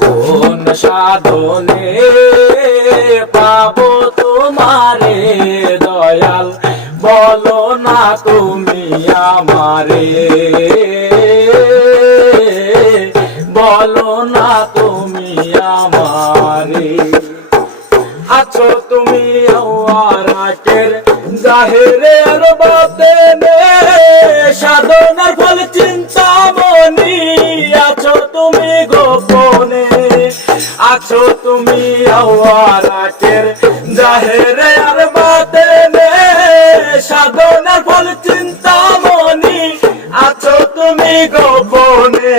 কোন সাধনে পাবো তোমারে দয়াল, বলো না তুমি আমারে, বলো না তুমি আমারে। আছো তুমি আওয়ারাকের জাহেরের বাতেনে, সাধনার ফল চিন্তামণি আছো তুমি গোপনে। আছো তুমি আওয়ারাকের জাহেরের বাতেনে, সাধনার ফল চিন্তামণি আছো তুমি গোপনে।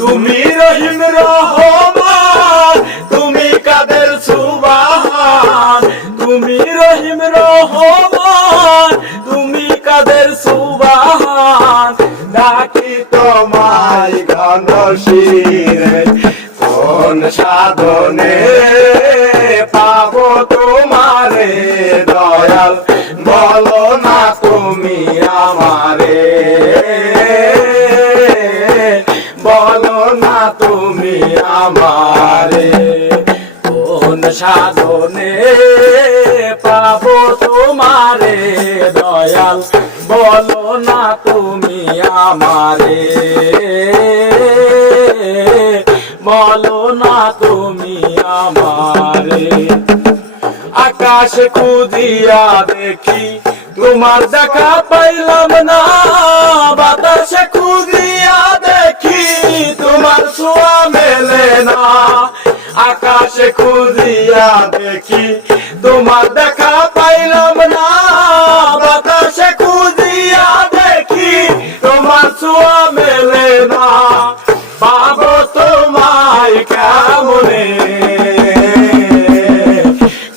তুমি রহিম রহমান, তুমি কাদের সুবহান, তুমি রহিম রহমান, তুমি কাদের সুবহান। ডাকি তোমায় ঘন শিরে, কোন সাধনে পাবো তোমারে দয়াল, বলো না তুমি আমারে, বলো না তুমি আমারে। কোন সাধনে পাবো তোমারে দয়াল, বলো না তুমি আমারে, বলো না তুমি আমারে। আকাশে খুদিয়া দেখি তোমার দেখা পাইলাম না, বাতাসে খুদিয়া দেখি তোমার ছোঁয়া মেলে না। আকাশে খুদিয়া দেখি তোমার দেখা পাইলাম না, বাতাসে খুদিয়া দেখি তোমার ছোঁয়া মেলে না। পাবো তোমায় কেমনে,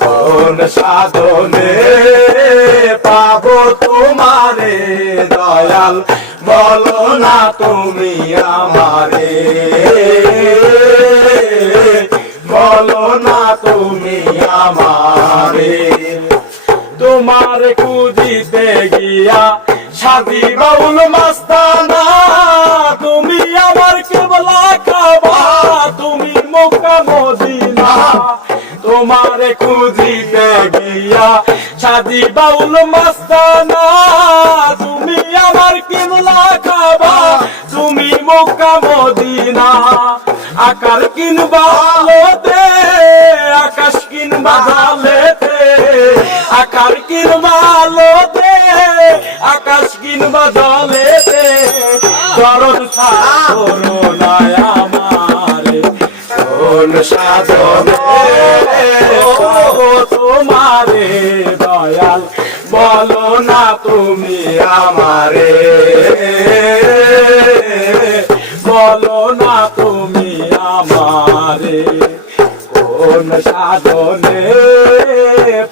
কোন সাধনে পাবো তোমারে দয়াল, বলো না তুমি আমারে, বলো না তুমি আমারে। তোমার খুঁজিতে গিয়া সাদি বাউল মাস্তানা, তুমি আমার কেবলা কাবা, তুমি মক্কা মদিনা। তোমার খুঁজিতে গিয়া সাদি বাউল মাস্তানা, তুমি আমার কেবলা কাবা, তুমি মক্কা মদিনা। আকার কিনবা আলোতে, আকাশ কিনবা জালেতে, আকার কিনবা আলোতে, আকাশ কিনবা জলেতে। দরদ ছাড়ো না আমারে, কোন সাধনে পাবো তোমারে দয়াল, বলো না তুমি আমারে, বলো না তুমি আমারে। কোন সাধনে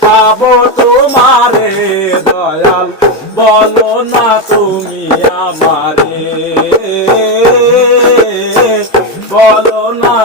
পাবো তোমারে দয়াল, বলো না তুমি আমারে, বলো না।